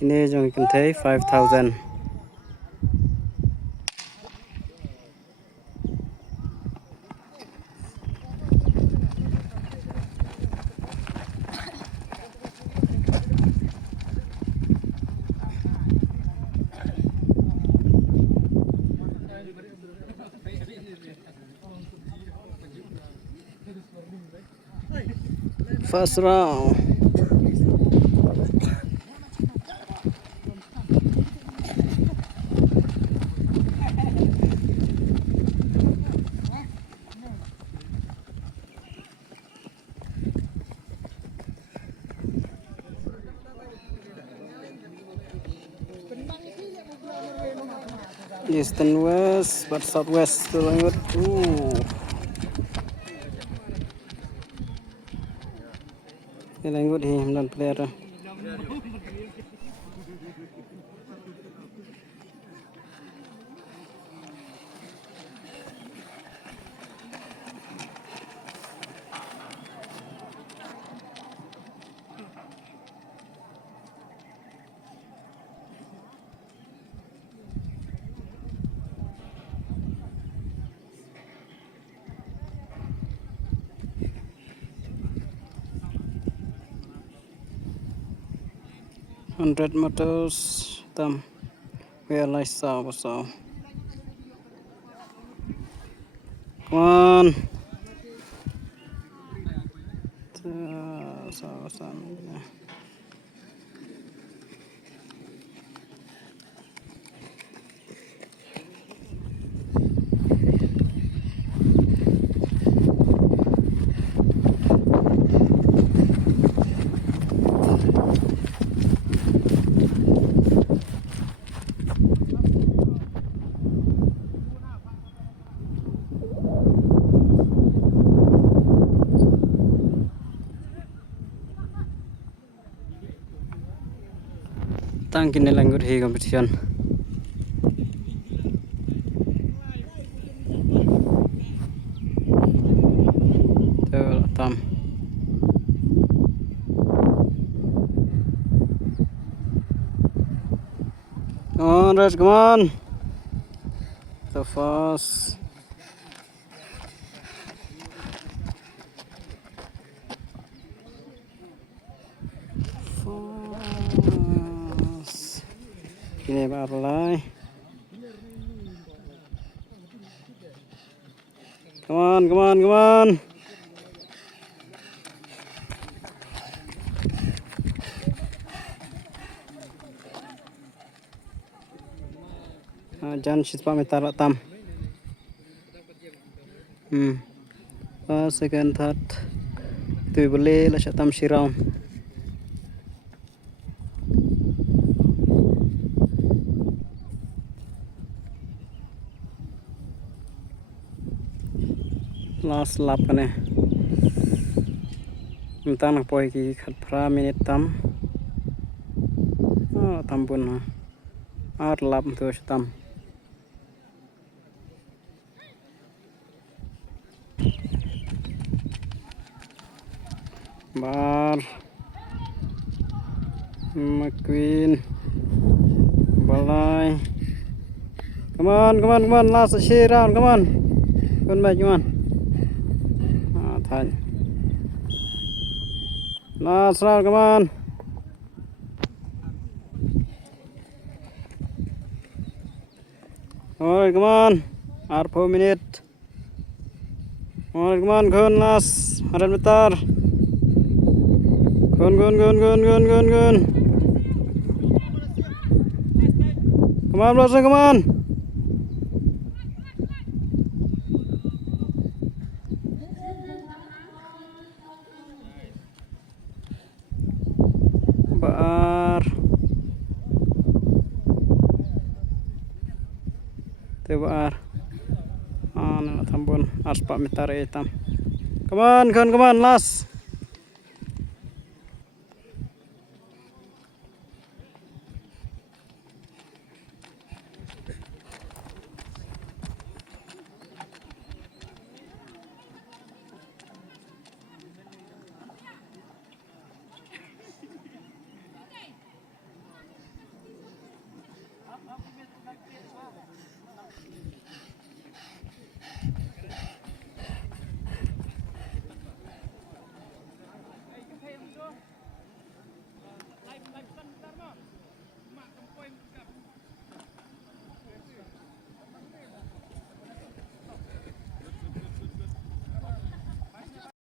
Ini you can take 5,000. First round. East and west, but southwest to langut. Langut hi dan player. Hundred meters, tam. We are like so. Come on. So. Tang kini langut hi competition. Tam. Come on. So fast. Kini baru lai. Come on. Jangan sispa metar tam. Second, third. Tu boleh lah tam sirau. Last lap kan eh. Minta nak poi ki khat pra minute tam. Tam pun. Lap tu tam. Bar McQueen Balai. Come on, last round, come on. Come on. Thay. Last round, come on. Alright, come on. 4 minutes. Alright, come on, go last 100 meter. Gun. Come on, brother, come on. Bar. Tebar. Nak tambun 4 meter hitam. Come on, last.